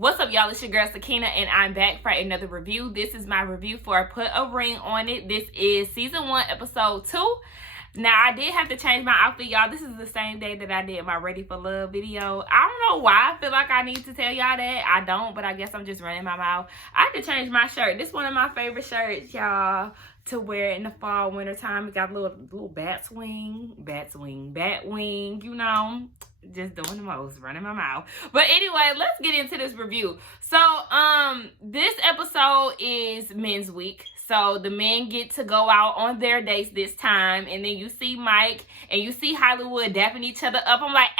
What's up, y'all? It's your girl Sakina, and I'm back for another review. This is my review for Put a Ring on It. This is season 1, episode 2. Now, I did have to change my outfit, y'all. This is the same day that I did my Ready for Love video. I don't know why I feel like I need to tell y'all that. I don't, but I guess I'm just running my mouth. I had to change my shirt. This is one of my favorite shirts, y'all, to wear in the fall, winter time. It got a little bat wing, you know. Just doing the most, running my mouth. But anyway, let's get into this review. So, this episode is men's week. So the men get to go out on their dates this time. And then you see Mike and you see Hollywood dapping each other up. I'm like,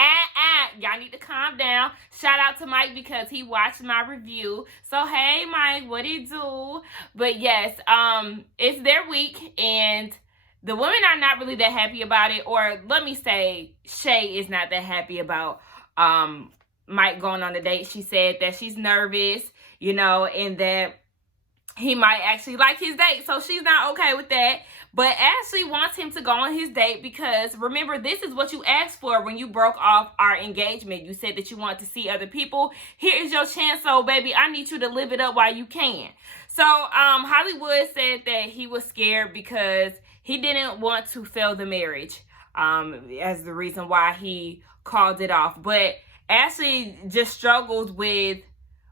y'all need to calm down. Shout out to Mike because he watched my review. So, hey, Mike, what he do? But yes, it's their week and the women are not really that happy about it. Or let me say, Shay is not that happy about Mike going on the date. She said that she's nervous, you know, and that he might actually like his date. So she's not okay with that. But Ashley wants him to go on his date because, remember, this is what you asked for when you broke off our engagement. You said that you want to see other people. Here is your chance. So, baby, I need you to live it up while you can. So, Hollywood said that he was scared because he didn't want to fail the marriage as the reason why he called it off. But Ashley just struggles with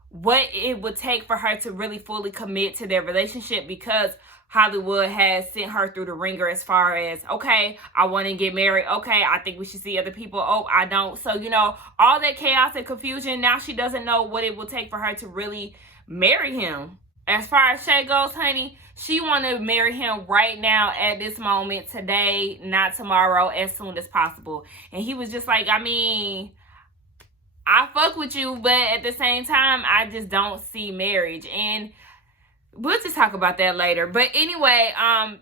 what it would take for her to really fully commit to their relationship because Hollywood has sent her through the ringer as far as, okay, I want to get married. Okay, I think we should see other people. Oh, I don't. So, you know, all that chaos and confusion, now she doesn't know what it will take for her to really marry him. As far as Shay goes, honey, she want to marry him right now at this moment, today, not tomorrow, as soon as possible. And he was just like, I mean, I fuck with you, but at the same time, I just don't see marriage. And we'll just talk about that later. But anyway,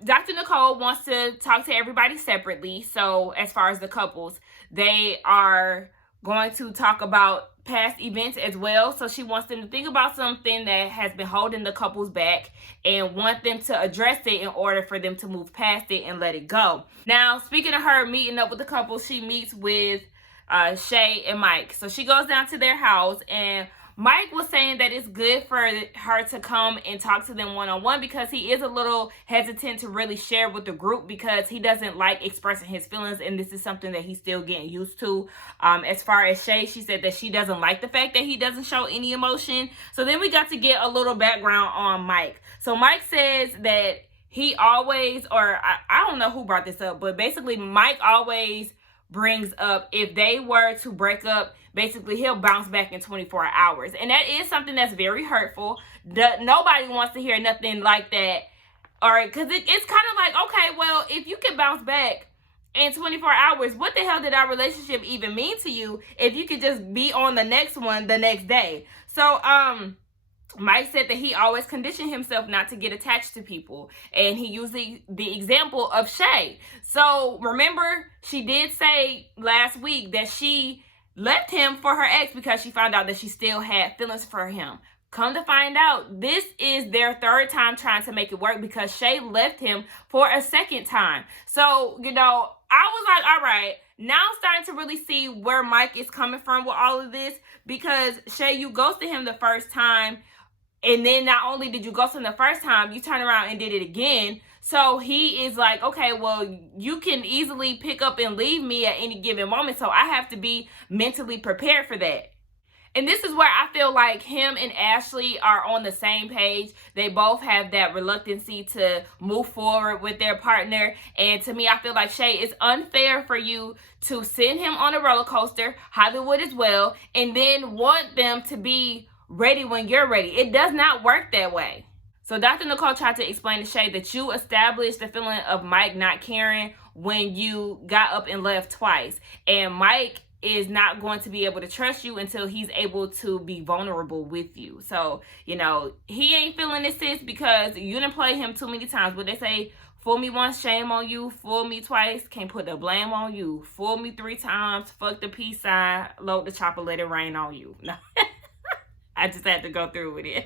Dr. Nicole wants to talk to everybody separately. So as far as the couples, they are going to talk about past events as well. So she wants them to think about something that has been holding the couples back and want them to address it in order for them to move past it and let it go. Now, speaking of her meeting up with the couple, she meets with Shay and Mike. So she goes down to their house, and Mike was saying that it's good for her to come and talk to them one-on-one because he is a little hesitant to really share with the group because he doesn't like expressing his feelings, and this is something that he's still getting used to. As far as Shay, she said that she doesn't like the fact that he doesn't show any emotion. So then we got to get a little background on Mike. So Mike says that he always, or I don't know who brought this up, but basically Mike always brings up if they were to break up, basically he'll bounce back in 24 hours. And that is something that's very hurtful. Nobody wants to hear nothing like that. Or because it's kind of like, okay, well, if you can bounce back in 24 hours, what the hell did our relationship even mean to you if you could just be on the next one the next day? So Mike said that he always conditioned himself not to get attached to people. And he used the example of Shay. So remember, she did say last week that she left him for her ex because she found out that she still had feelings for him. Come to find out, this is their third time trying to make it work because Shay left him for a second time. So, you know, I was like, all right, now I'm starting to really see where Mike is coming from with all of this because Shay, you ghosted him the first time. And then not only did you ghost him the first time, you turn around and did it again. So he is like, okay, well, you can easily pick up and leave me at any given moment. So I have to be mentally prepared for that. And this is where I feel like him and Ashley are on the same page. They both have that reluctancy to move forward with their partner. And to me, I feel like Shay, it's unfair for you to send him on a roller coaster, Hollywood as well, and then want them to be ready when you're ready. It does not work that way. So Dr. Nicole tried to explain to Shay that you established the feeling of Mike not caring when you got up and left twice. And Mike is not going to be able to trust you until he's able to be vulnerable with you. So, you know, he ain't feeling this sis because you didn't play him too many times. But they say, fool me once, shame on you. Fool me twice, can't put the blame on you. Fool me 3 times, fuck the peace sign, load the chopper, let it rain on you. No. I just had to go through with it.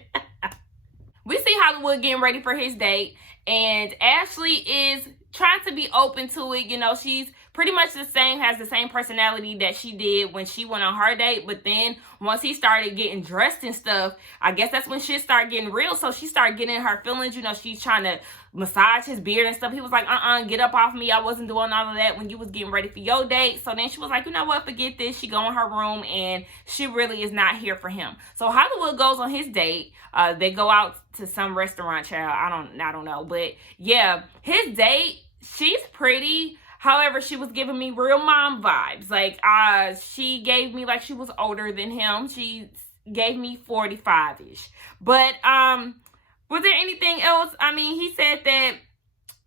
We see Hollywood getting ready for his date, and Ashley is trying to be open to it. You know, she's pretty much has the same personality that she did when she went on her date. But then once he started getting dressed and stuff, I guess that's when shit started getting real. So she started getting in her feelings. You know, she's trying to massage his beard and stuff. He was like, get up off me. I wasn't doing all of that when you was getting ready for your date. So then she was like, you know what, forget this. She go in her room and she really is not here for him. So Hollywood goes on his date. They go out to some restaurant, child. I don't know. But yeah, his date, she's pretty. However, she was giving me real mom vibes. Like, she gave me like she was older than him. She gave me 45-ish. But, was there anything else? I mean, he said that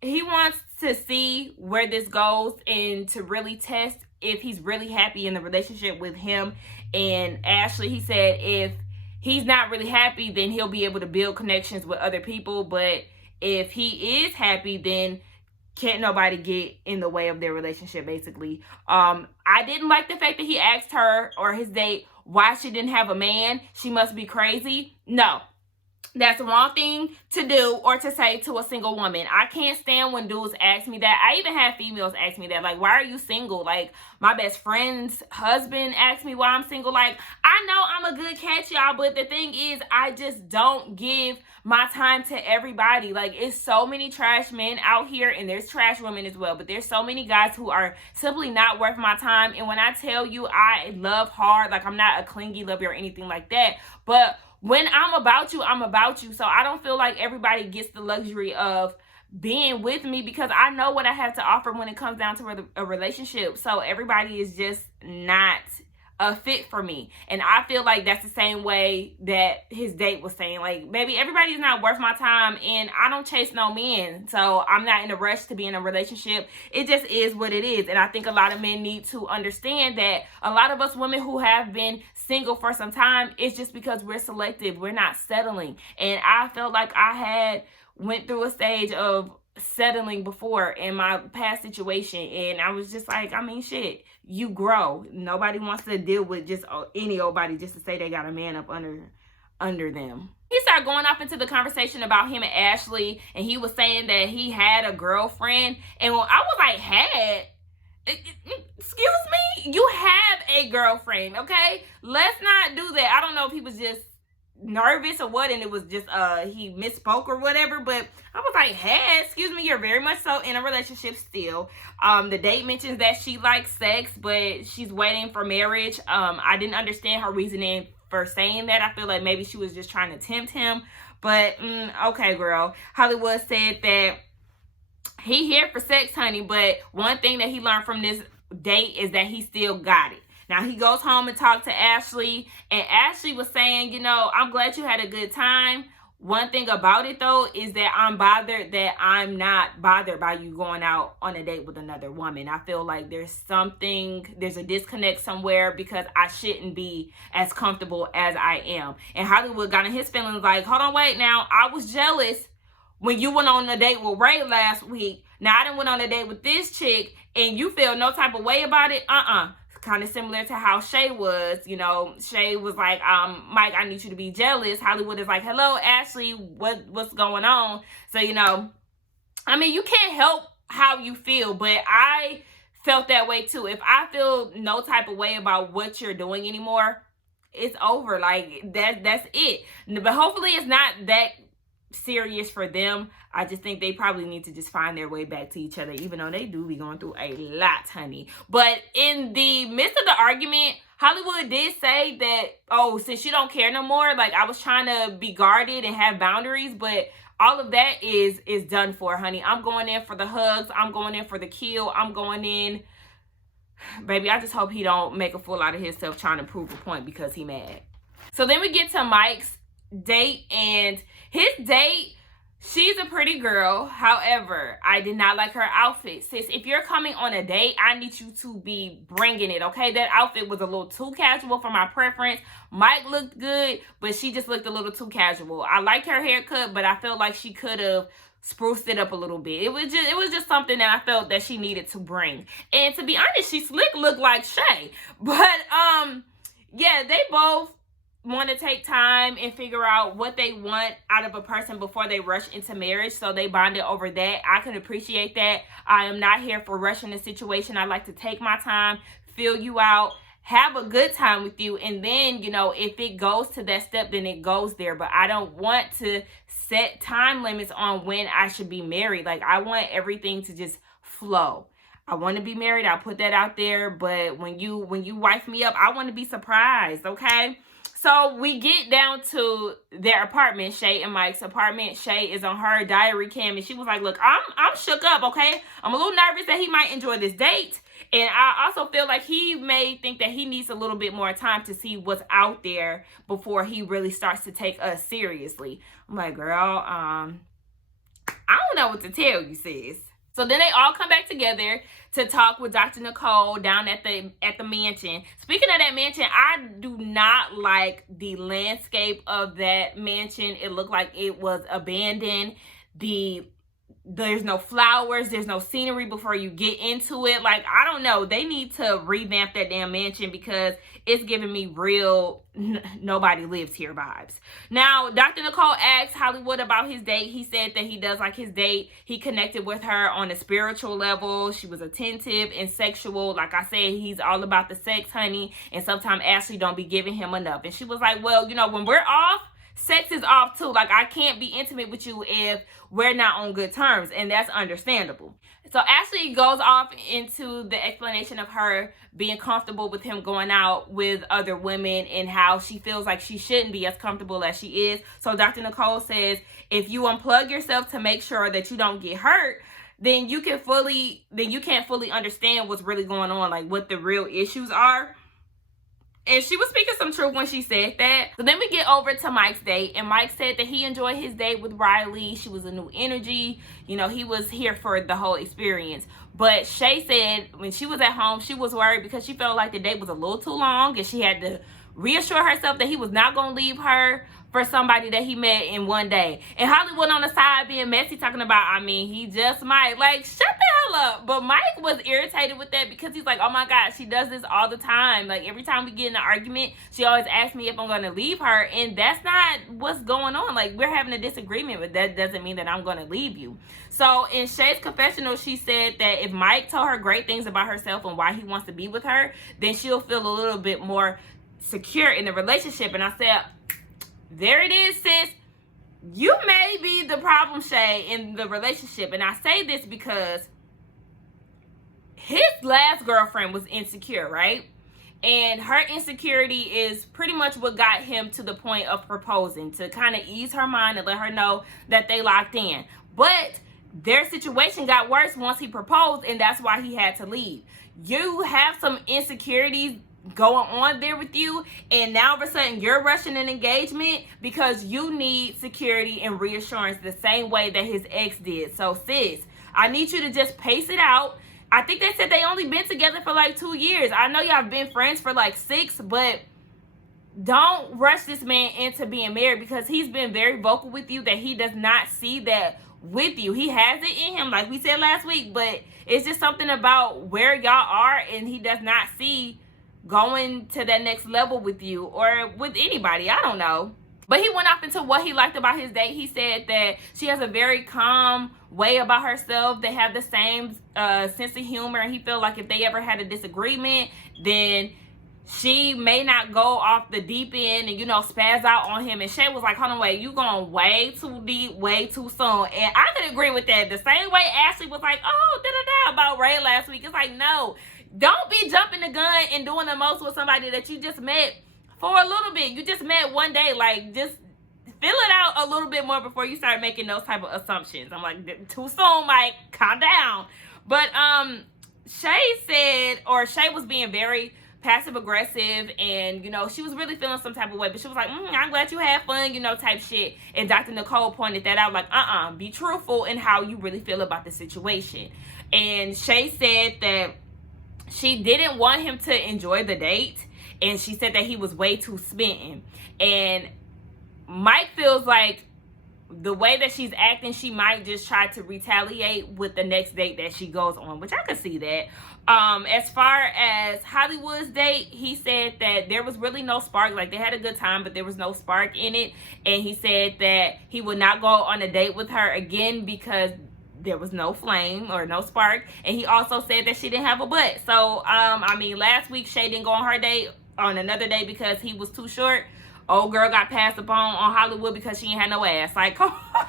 he wants to see where this goes and to really test if he's really happy in the relationship with him and Ashley. He said if he's not really happy, then he'll be able to build connections with other people. But if he is happy, then can't nobody get in the way of their relationship, basically. I didn't like the fact that he asked her or his date why she didn't have a man. She must be crazy. No. That's the wrong thing to do or to say to a single woman. I can't stand when dudes ask me that. I even have females ask me that. Like, why are you single? Like, my best friend's husband asked me why I'm single. Like, I know I'm a good catch, y'all, but the thing is, I just don't give my time to everybody. Like, it's so many trash men out here, and there's trash women as well, but there's so many guys who are simply not worth my time. And when I tell you I love hard, like, I'm not a clingy lover or anything like that, but when I'm about you, I'm about you. So I don't feel like everybody gets the luxury of being with me because I know what I have to offer when it comes down to a relationship. So everybody is just not a fit for me. And I feel like that's the same way that his date was saying. Like, baby, everybody's not worth my time and I don't chase no men. So I'm not in a rush to be in a relationship. It just is what it is. And I think a lot of men need to understand that a lot of us women who have been single for some time, it's just because we're selective. We're not settling. And I felt like I went through a stage of settling before in my past situation, and I was just like, I mean, shit, you grow. Nobody wants to deal with just any old body just to say they got a man up under them. He started going off into the conversation about him and Ashley, and he was saying that he had a girlfriend, and I was like, excuse me, you have a girlfriend, okay? Let's not do that. I don't know if he was just nervous or what, and it was just he misspoke or whatever, but I was like, excuse me, you're very much so in a relationship still. The date mentions that she likes sex, but she's waiting for marriage. I didn't understand her reasoning for saying that. I feel like maybe she was just trying to tempt him, but okay, girl. Hollywood said that he here for sex, honey, but one thing that he learned from this date is that he still got it. Now, he goes home and talks to Ashley, and Ashley was saying, you know, I'm glad you had a good time. One thing about it, though, is that I'm bothered that I'm not bothered by you going out on a date with another woman. I feel like there's a disconnect somewhere because I shouldn't be as comfortable as I am. And Hollywood got in his feelings like, hold on, wait, now, I was jealous when you went on a date with Ray last week. Now, I done went on a date with this chick, and you feel no type of way about it? Kind of similar to how Shay was. You know, Shay was like, Mike, I need you to be jealous. Hollywood is like, hello, Ashley, what's going on? So, you know, I mean, you can't help how you feel, but I felt that way too. If I feel no type of way about what you're doing anymore, it's over. Like, that's it. But hopefully it's not that serious for them. I just think they probably need to just find their way back to each other, even though they do be going through a lot, honey. But in the midst of the argument, Hollywood did say that, oh, since you don't care no more, like, I was trying to be guarded and have boundaries, but all of that is done for, honey. I'm going in for the hugs. I'm going in for the kill. I'm going in. Baby, I just hope he don't make a fool out of himself trying to prove a point because he mad. So then we get to Mike's date, and his date, she's a pretty girl. However, I did not like her outfit. Sis, if you're coming on a date, I need you to be bringing it, okay? That outfit was a little too casual for my preference. Mike looked good, but she just looked a little too casual. I liked her haircut, but I felt like she could have spruced it up a little bit. It was just something that I felt that she needed to bring. And to be honest, she slick looked like Shay. But yeah, they both want to take time and figure out what they want out of a person before they rush into marriage, so they bonded over that. I can appreciate that. I am not here for rushing the situation. I like to take my time, feel you out, have a good time with you, and then, you know, if it goes to that step, then it goes there. But I don't want to set time limits on when I should be married. Like, I want everything to just flow. I want to be married. I'll put that out there. But when you wife me up, I want to be surprised, okay? So we get down to their apartment, Shay and Mike's apartment. Shay is on her diary cam, and she was like, look, I'm shook up, okay? I'm a little nervous that he might enjoy this date. And I also feel like he may think that he needs a little bit more time to see what's out there before he really starts to take us seriously. I'm like, girl, I don't know what to tell you, sis. So then they all come back together to talk with Dr. Nicole down at the mansion. Speaking of that mansion, I do not like the landscape of that mansion. It looked like it was abandoned. There's no flowers, there's no scenery before you get into it. Like, I don't know. They need to revamp that damn mansion because it's giving me real nobody lives here vibes. Now, Dr. Nicole asked Hollywood about his date. He said that he does like his date. He connected with her on a spiritual level. She was attentive and sexual. Like I said, he's all about the sex, honey. And sometimes Ashley don't be giving him enough. And she was like, well, you know, when we're off, sex is off too. Like, I can't be intimate with you if we're not on good terms, and that's understandable. So Ashley goes off into the explanation of her being comfortable with him going out with other women and how she feels like she shouldn't be as comfortable as she is. So Dr. Nicole says, if you unplug yourself to make sure that you don't get hurt, then you can't fully understand what's really going on, like what the real issues are. And she was speaking some truth when she said that. So then we get over to Mike's date. And Mike said that he enjoyed his date with Riley. She was a new energy. You know, he was here for the whole experience. But Shay said when she was at home, she was worried because she felt like the date was a little too long. And she had to reassure herself that he was not going to leave her for somebody that he met in one day. And Hollywood on the side being messy, talking about, I mean, he just might. Like, shut the hell up. But Mike was irritated with that because he's like, oh my God, she does this all the time. Like, every time we get in an argument, she always asks me if I'm going to leave her. And that's not what's going on. Like, we're having a disagreement, but that doesn't mean that I'm going to leave you. So in Shay's confessional, she said that if Mike told her great things about herself and why he wants to be with her, then she'll feel a little bit more secure in the relationship. And I said, there it is, sis. You may be the problem, Shay, in the relationship. And I say this because his last girlfriend was insecure, right? And her insecurity is pretty much what got him to the point of proposing, to kind of ease her mind and let her know that they locked in. But their situation got worse once he proposed, and that's why he had to leave. You have some insecurities going on there with you, and now all of a sudden you're rushing an engagement because you need security and reassurance the same way that his ex did. So sis, I need you to just pace it out. I think they said they only been together for like 2 years. I know y'all have been friends for like 6, but don't rush this man into being married because he's been very vocal with you that he does not see that with you. He has it in him, like we said last week, but it's just something about where y'all are, and he does not see going to that next level with you or with anybody. I don't know. But he went off into what he liked about his date. He said that she has a very calm way about herself. They have the same sense of humor. And he felt like if they ever had a disagreement, then she may not go off the deep end and, you know, spaz out on him. And Shay was like, hold on, wait, you going way too deep, way too soon. And I could agree with that. The same way Ashley was like, oh, da-da-da about Ray last week. It's like, no. Don't be jumping the gun and doing the most with somebody that you just met for a little bit. You just met one day. Like, just fill it out a little bit more before you start making those type of assumptions. I'm like, too soon, Mike. Calm down. But Shay was being very passive aggressive, and, you know, she was really feeling some type of way. But she was like, I'm glad you had fun, you know, type shit. And Dr. Nicole pointed that out, like, be truthful in how you really feel about the situation. And Shay said that she didn't want him to enjoy the date, and she said that he was way too smitten. And Mike feels like the way that she's acting, she might just try to retaliate with the next date that she goes on, which I could see that. As far as Hollywood's date, he said that there was really no spark. Like, they had a good time, but there was no spark in it. And he said that he would not go on a date with her again because there was no flame or no spark. And he also said that she didn't have a butt. So, I mean, last week, Shay didn't go on her date on another day because he was too short. Old girl got passed up on Hollywood because she ain't had no ass. Like, come on.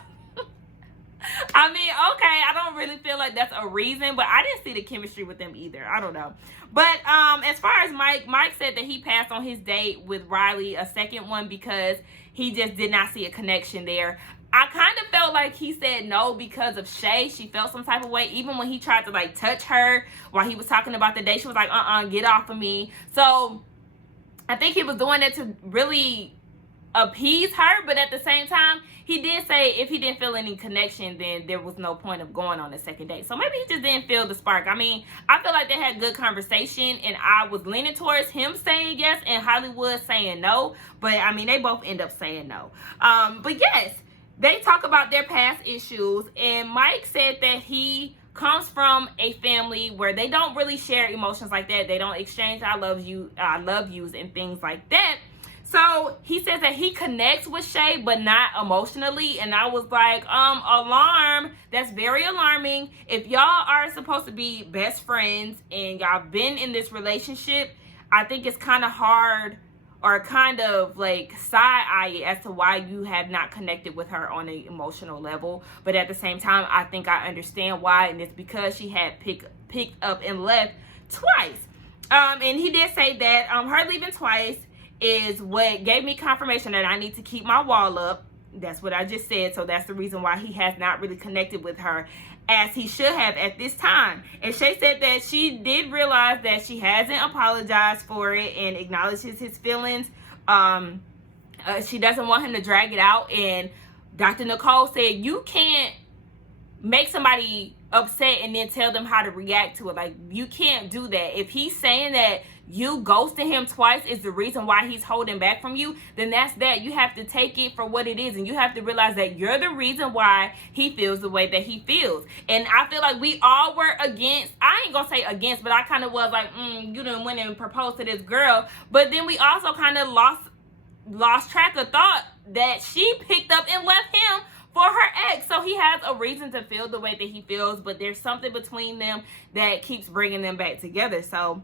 I mean, okay, I don't really feel like that's a reason, but I didn't see the chemistry with them either. I don't know. But as far as Mike said that he passed on his date with Riley, a second one, because he just did not see a connection there. I kind of felt like he said no because of Shay. She felt some type of way. Even when he tried to, like, touch her while he was talking about the date, she was like, get off of me. So I think he was doing it to really appease her, but at the same time, he did say if he didn't feel any connection, then there was no point of going on the second date. So maybe he just didn't feel the spark. I mean, I feel like they had good conversation, and I was leaning towards him saying yes and Hollywood saying no, but I mean, they both end up saying no. But yes, they talk about their past issues, and Mike said that he comes from a family where they don't really share emotions like that. They don't exchange I love yous and things like that. So he says that he connects with Shay, but not emotionally. And I was like, alarm. That's very alarming. If y'all are supposed to be best friends and y'all been in this relationship, I think it's kind of hard or kind of like side-eye as to why you have not connected with her on an emotional level. But at the same time, I think I understand why. And it's because she had picked up and left twice. And he did say that her leaving twice is what gave me confirmation that I need to keep my wall up. That's what I just said. So that's the reason why he has not really connected with her as he should have at this time. And Shay said that she did realize that she hasn't apologized for it and acknowledges his feelings. She doesn't want him to drag it out. And Dr. Nicole said, you can't make somebody upset and then tell them how to react to it. Like, you can't do that. If he's saying that you ghosting him twice is the reason why he's holding back from you, then that's that. You have to take it for what it is, and you have to realize that you're the reason why he feels the way that he feels. And I feel like we all were against, I ain't gonna say against, but I kind of was like, you done went and proposed to this girl. But then we also kind of lost track of thought that she picked up and left him for her ex. So he has a reason to feel the way that he feels, but there's something between them that keeps bringing them back together. So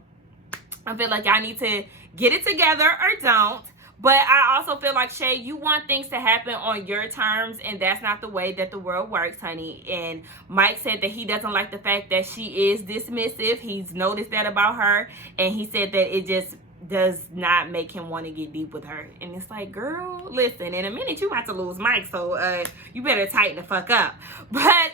I feel like y'all need to get it together or don't. But I also feel like, Shay, you want things to happen on your terms, and that's not the way that the world works, honey. And Mike said that he doesn't like the fact that she is dismissive. He's noticed that about her, and he said that it just does not make him want to get deep with her. And it's like, girl, listen, in a minute you about to lose Mike, so you better tighten the fuck up. But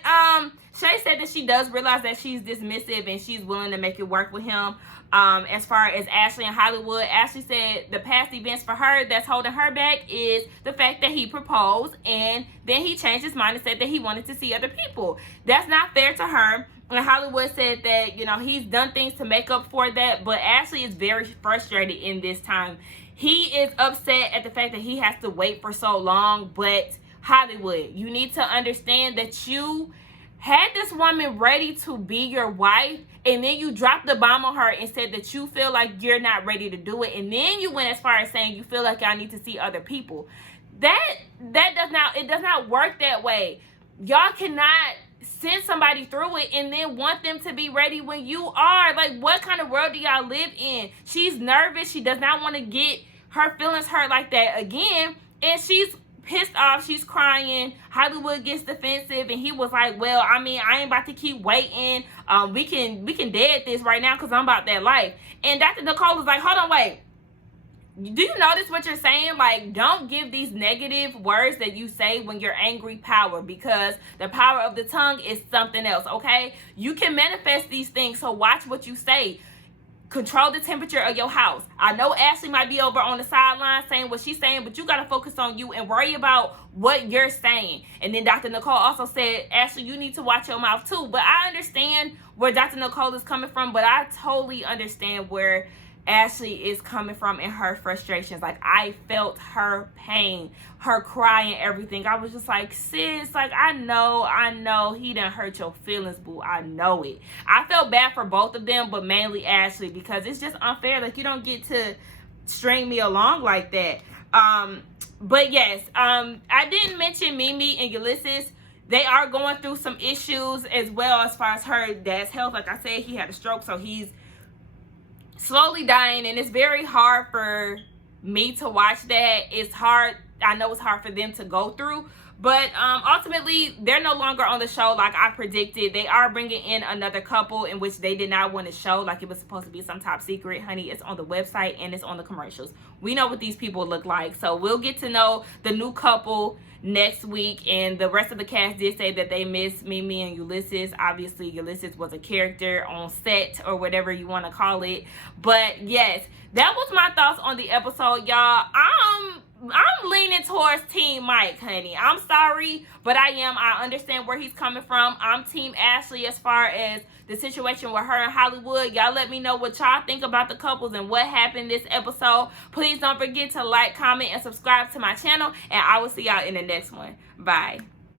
Shay said that she does realize that she's dismissive and she's willing to make it work with him. As far as Ashley and Hollywood, Ashley said the past events for her that's holding her back is the fact that he proposed and then he changed his mind and said that he wanted to see other people. That's not fair to her. And Hollywood said that, you know, he's done things to make up for that, but Ashley is very frustrated in this time. He is upset at the fact that he has to wait for so long, but Hollywood, you need to understand that you had this woman ready to be your wife, and then you dropped the bomb on her and said that you feel like you're not ready to do it, and then you went as far as saying you feel like y'all need to see other people. That does not work that way. Y'all cannot send somebody through it and then want them to be ready when you are. Like, what kind of world do y'all live in? She's nervous. She does not want to get her feelings hurt like that again, and she's pissed off. She's crying. Hollywood gets defensive, and he was like, well, I mean, I ain't about to keep waiting. We can dead this right now because I'm about that life. And Dr. Nicole was like, hold on, wait. Do you notice what you're saying? Like, don't give these negative words that you say when you're angry power, because the power of the tongue is something else, okay? You can manifest these things, so watch what you say. Control the temperature of your house. I know Ashley might be over on the sideline saying what she's saying, but you got to focus on you and worry about what you're saying. And then Dr. Nicole also said, Ashley, you need to watch your mouth too. But I understand where Dr. Nicole is coming from, but I totally understand where Ashley is coming from in her frustrations. Like, I felt her pain, her crying, everything. I was just like, sis, like, I know he done hurt your feelings, boo. I know it. I felt bad for both of them, but mainly Ashley, because it's just unfair. Like, you don't get to string me along like that. But yes, I didn't mention Mimi and Ulysses. They are going through some issues as well as far as her dad's health. Like I said, he had a stroke, so he's slowly dying, and it's very hard for me to watch that. It's hard. I know it's hard for them to go through, but ultimately they're no longer on the show like I predicted. They are bringing in another couple in which they did not want to show, like it was supposed to be some top secret. Honey, it's on the website and it's on the commercials. We know what these people look like, so we'll get to know the new couple next week. And the rest of the cast did say that they miss Mimi and Ulysses. Obviously Ulysses was a character on set, or whatever you want to call it. But yes, that was my thoughts on the episode, y'all. I'm leaning towards Team Mike, honey. I'm sorry, but I understand where he's coming from. I'm Team Ashley as far as the situation with her in Hollywood. Y'all let me know what y'all think about the couples and what happened this episode. Please don't forget to like, comment, and subscribe to my channel, and I will see y'all in the next one. Bye.